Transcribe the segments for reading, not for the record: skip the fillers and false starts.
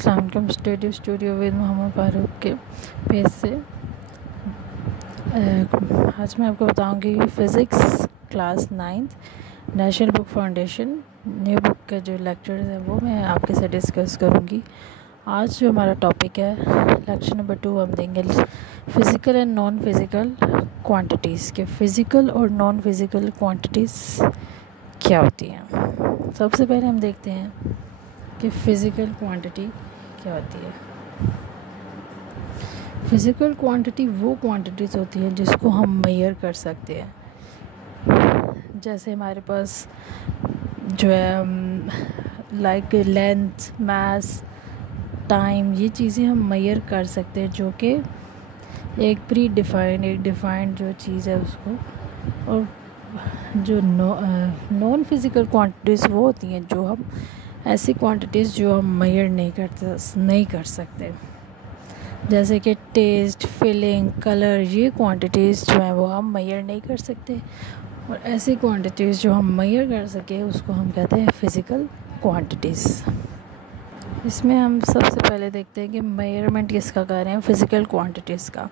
अस्सलाम studio with Mohammad Farooq के page से आज मैं आपको बताऊंगी physics class 9th national book foundation new book का जो लेक्चर्स है वो मैं आपके साथ डिस्कस करूंगी। आज जो हमारा टॉपिक है लेक्चर नंबर 2 हम देंगे physical and non physical quantities के फ़िज़िकल और नॉन फिज़िकल क्वांटिटीज़ क्या होती हैं। सबसे पहले हम देखते हैं कि फ़िज़िकल क्वांटिटी क्या होती है। फ़िज़िकल क्वांटिटी वो क्वांटिटीज़ होती हैं जिसको हम मेजर कर सकते हैं। जैसे हमारे पास जो है लाइक लेंथ, मास, टाइम, ये चीज़ें हम मेजर कर सकते हैं, जो कि एक डिफाइंड जो चीज़ है उसको। और जो नॉन फिज़िकल क्वांटिटीज़ वो होती हैं जो हम ऐसी क्वांटिटीज़ जो हम मेजर नहीं कर सकते, जैसे कि टेस्ट, फीलिंग, कलर, ये क्वांटिटीज़ जो हैं वो हम मेजर नहीं कर सकते। और ऐसी क्वांटिटीज़ जो हम मेजर कर सके उसको हम कहते हैं फ़िज़िकल क्वांटिटीज़। इसमें हम सबसे पहले देखते हैं कि मेजरमेंट किसका कर रहे हैं, फ़िज़िकल क्वांटिटीज़ का।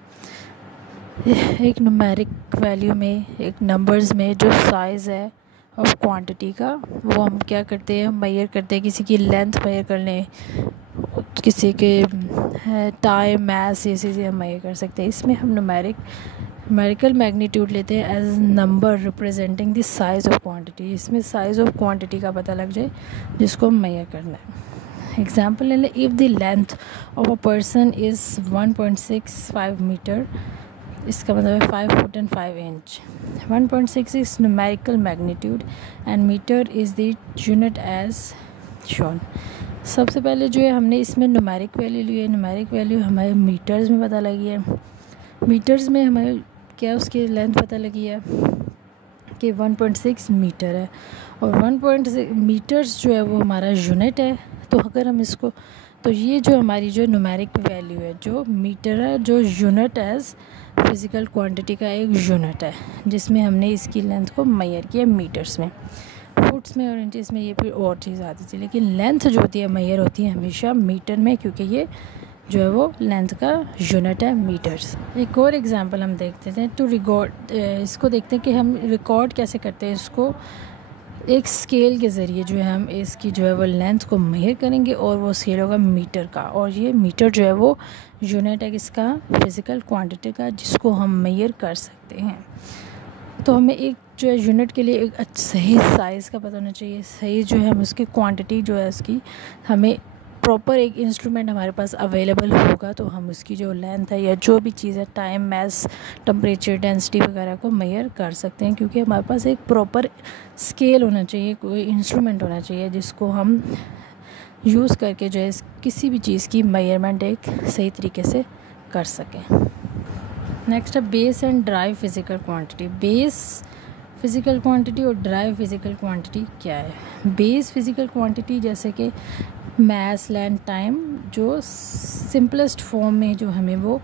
एक न्यूमेरिक वैल्यू में, एक नंबर्स में जो साइज़ है ऑफ क्वांटिटी का, वो हम क्या करते हैं, मेजर करते हैं। किसी की लेंथ मेजर कर लें, किसी के टाइम, मास, ये चीज़ें हम मेजर कर सकते हैं। इसमें हम न्यूमेरिकल मैग्नीट्यूड लेते हैं as number representing the size of quantity. इसमें साइज़ ऑफ क्वांटिटी का पता लग जाए जिसको हम मेजर करना है। एग्जाम्पल ले लें, if the length of a person is 1.65 metre, इसका मतलब है 5 foot and 5 inch. 1.6 is numerical magnitude and metre is the unit as shown. सबसे पहले जो है हमने इसमें न्यूमेरिक वैल्यू ली है। न्यूमेरिक वैल्यू हमारे मीटर्स में पता लगी है। मीटर्स में हमें क्या उसकी लेंथ पता लगी है कि 1.6 मीटर है। और 1.6 मीटर्स जो है वो हमारा यूनिट है। तो अगर हम इसको, तो ये जो हमारी जो न्यूमेरिक वैल्यू है, जो मीटर है, जो यूनिट एज फ़िज़िकल क्वांटिटी का एक यूनिट है, जिसमें हमने इसकी लेंथ को मेजर किया मीटर्स में। फुट्स में और इंचेस में ये फिर और चीज़ आती थी, लेकिन लेंथ जो होती है मेजर होती है हमेशा मीटर में, क्योंकि ये जो है वो लेंथ का यूनिट है, मीटर्स। एक और एग्जांपल हम देखते थे टू रिकॉर्ड। इसको देखते हैं कि हम रिकॉर्ड कैसे करते हैं। इसको एक स्केल के ज़रिए जो है हम इसकी जो है वो लेंथ को मेजर करेंगे, और वो स्केल होगा मीटर का। और ये मीटर जो है वो यूनिट है किसका, फ़िज़िकल क्वांटिटी का, जिसको हम मेजर कर सकते हैं। तो हमें एक जो है यूनिट के लिए एक सही साइज़ का पता होना चाहिए। सही जो है हम उसकी क्वांटिटी जो है उसकी, हमें प्रॉपर एक इंस्ट्रूमेंट हमारे पास अवेलेबल होगा तो हम उसकी जो लेंथ है या जो भी चीज़ है, टाइम, मास, टेम्परेचर, डेंसिटी वगैरह को मेजर कर सकते हैं। क्योंकि हमारे पास एक प्रॉपर स्केल होना चाहिए, कोई इंस्ट्रूमेंट होना चाहिए जिसको हम यूज़ करके जो है किसी भी चीज़ की मेजरमेंट एक सही तरीके से कर सकें। नेक्स्ट है base and drive physical quantity. Base physical quantity और ड्राइव फ़िज़िकल क्वांटिटी क्या है। बेस फ़िज़िकल क्वांटिटी जैसे कि मास, लेंथ, टाइम, जो सिंपलेस्ट फॉर्म में जो हमें वो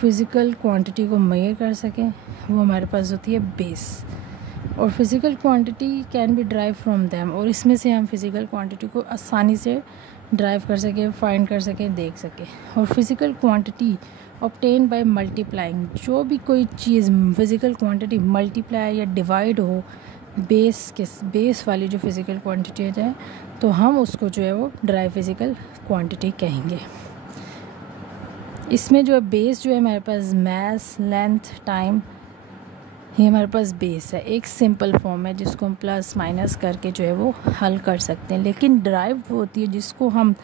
फ़िज़िकल क्वांटिटी को मेजर कर सकें, वो हमारे पास होती है बेस। और physical quantity can be drive from them, और इसमें से हम फ़िज़िकल क्वांटिटी को आसानी से ड्राइव कर सकें, फाइंड कर सकें, देख सकें। और physical quantity obtain by multiplying, जो भी कोई चीज़ फ़िज़िकल क्वांटिटी मल्टीप्लाई या डिवाइड हो बेस वाली जो फ़िज़िकल क्वांटिटी है, तो हम उसको जो है वो ड्राइव फ़िज़िकल क्वांटिटी कहेंगे। इसमें जो है बेस जो है हमारे पास मास, लेंथ, टाइम, ये हमारे पास बेस है। एक सिंपल फॉर्म है जिसको हम प्लस माइनस करके जो है वो हल कर सकते हैं। लेकिन ड्राइव वो होती है जिसको हम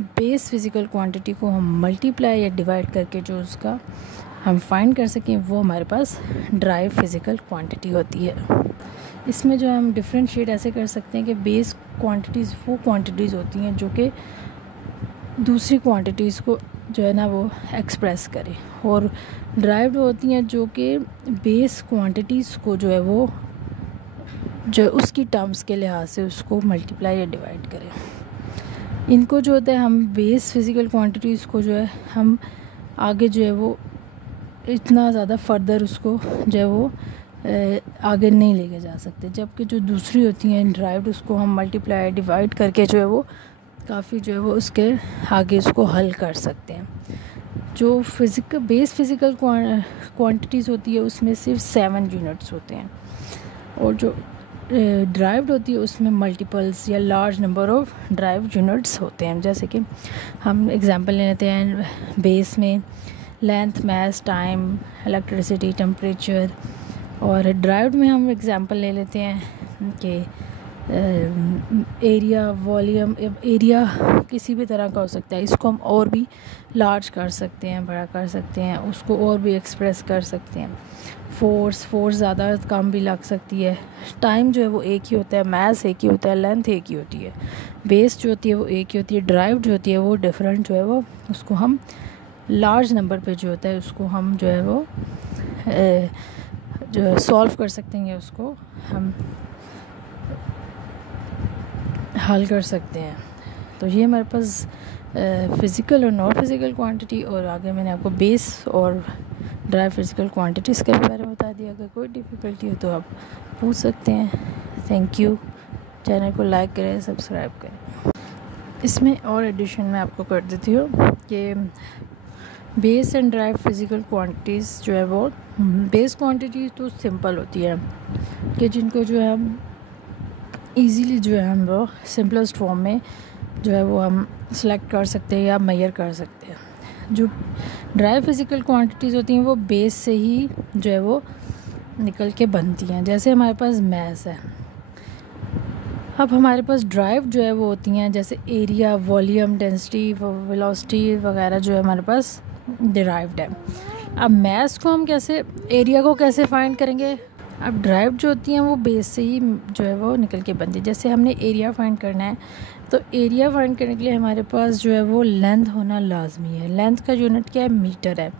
बेस फ़िज़िकल क्वांटिटी को हम मल्टीप्लाई या डिवाइड करके जो उसका हम फाइंड कर सकें, वो हमारे पास ड्राइव फ़िज़िकल क्वांटिटी होती है। इसमें जो हम डिफ्रेंशिएट ऐसे कर सकते हैं कि बेस क्वांटिटीज़ वो क्वांटिटीज़ होती हैं जो कि दूसरी क्वांटिटीज़ को जो है ना वो एक्सप्रेस करें, और ड्राइव्ड होती हैं जो कि बेस क्वांटिटीज़ को जो है वो जो उसकी टर्म्स के लिहाज से उसको मल्टीप्लाई या डिवाइड करें। इनको जो होता है हम बेस फ़िज़िकल क्वांटिटीज़ को जो है हम आगे जो है वो इतना ज़्यादा फर्दर उसको जो है वो आगे नहीं लेके जा सकते, जबकि जो दूसरी होती हैं ड्राइव्ड, उसको हम मल्टीप्लाई डिवाइड करके जो है वो काफ़ी जो है वो उसके आगे उसको हल कर सकते हैं। जो फिज़िकल क्वांटिटीज़ होती है उसमें सिर्फ 7 यूनिट्स होते हैं, और जो ड्राइव्ड होती है उसमें मल्टीपल्स या large number of drive units होते हैं। जैसे कि हम एग्जांपल ले लेते हैं, बेस में लेंथ, मास, टाइम, इलेक्ट्रिसिटी, टेम्परेचर, और ड्राइव्ड में हम एग्जांपल ले लेते हैं कि एरिया, वॉल्यूम। एरिया किसी भी तरह का हो सकता है, इसको हम और भी लार्ज कर सकते हैं, बड़ा कर सकते हैं, उसको और भी एक्सप्रेस कर सकते हैं। फोर्स ज़्यादा कम भी लग सकती है। टाइम जो है वो एक ही होता है, मास एक ही होता है, लेंथ एक ही होती है, बेस जो होती है वो एक ही होती है, ड्राइव जो होती है वो डिफरेंट जो है वो उसको हम लार्ज नंबर पे जो होता है उसको हम जो है वो जो सॉल्व कर सकते हैं, उसको हम हल कर सकते हैं। तो ये हमारे पास फ़िज़िकल और नॉन फिज़िकल क्वांटिटी, और आगे मैंने आपको बेस और ड्राइव फिज़िकल क्वांटिटीज़ के बारे में बता दिया। अगर कोई डिफ़िकल्टी हो तो आप पूछ सकते हैं। Thank you. चैनल को लाइक करें, सब्सक्राइब करें। इसमें और एडिशन मैं आपको कर देती हूँ कि base and drive physical quantities जो है वो, बेस क्वांटिटी तो सिंपल होती है कि जिनको जो है हम ईज़िली जो है हम वो सिंपलेस्ट फॉर्म में जो है वो हम सेलेक्ट कर सकते हैं या मेजर कर सकते हैं। जो ड्राइव फिज़िकल क्वांटिटीज़ होती हैं वो बेस से ही जो है वो निकल के बनती हैं। जैसे हमारे पास मास है, अब हमारे पास ड्राइव जो है वो होती हैं जैसे एरिया, वॉल्यूम, डेंसिटी, वेलोसिटी वगैरह जो है हमारे पास डिराइव्ड है। अब मास को हम कैसे, एरिया को कैसे फाइंड करेंगे? अब ड्राइव जो होती हैं वो बेस से ही जो है वो निकल के बनती है। जैसे हमने एरिया फाइंड करना है तो एरिया फाइंड करने के लिए हमारे पास जो है वो लेंथ होना लाजमी है। लेंथ का यूनिट क्या है? मीटर है।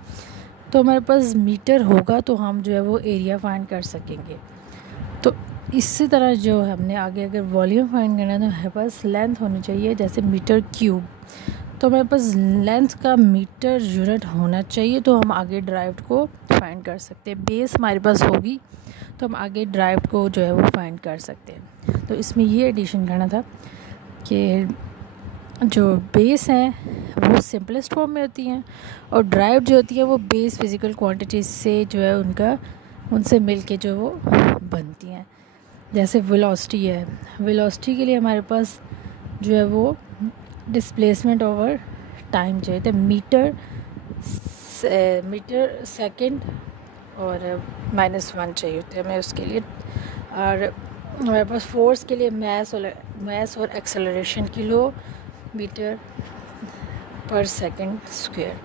तो हमारे पास मीटर होगा तो हम जो है वो एरिया फाइंड कर सकेंगे। तो इसी तरह जो हमने आगे अगर वॉल्यूम फाइंड करना है तो हमारे पास लेंथ होनी चाहिए जैसे मीटर क्यूब। तो हमारे पास लेंथ का मीटर यूनिट होना चाहिए तो हम आगे ड्राइव्ड को फाइंड कर सकते हैं। बेस हमारे पास होगी तो हम आगे ड्राइव्ड को जो है वो फाइंड कर सकते हैं। तो इसमें ये एडिशन करना था कि जो बेस हैं वो सिंपलेस्ट फॉर्म में होती हैं, और ड्राइव जो होती है वो बेस फिज़िकल क्वांटिटीज़ से जो है उनसे मिल के जो वो बनती हैं। जैसे वेलोसिटी है, वेलोसिटी के लिए हमारे पास जो है वो डिस्प्लेसमेंट ओवर टाइम चाहिए था, मीटर सेकंड और -1 चाहिए होते हैं हमें उसके लिए। और हमारे पास फोर्स के लिए मास और एक्सेलरेशन किलोमीटर पर सेकंड स्क्वायर।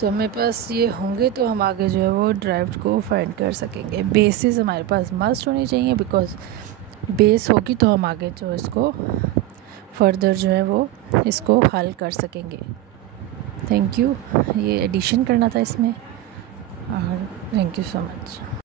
तो हमारे पास ये होंगे तो हम आगे जो है वो ड्राइव को फाइंड कर सकेंगे। बेसिस हमारे पास मस्ट होनी चाहिए, बिकॉज बेस होगी तो हम आगे जो इसको फर्दर जो है वो इसको हल कर सकेंगे। Thank you. ये एडिशन करना था इसमें, और थैंक यू सो मच।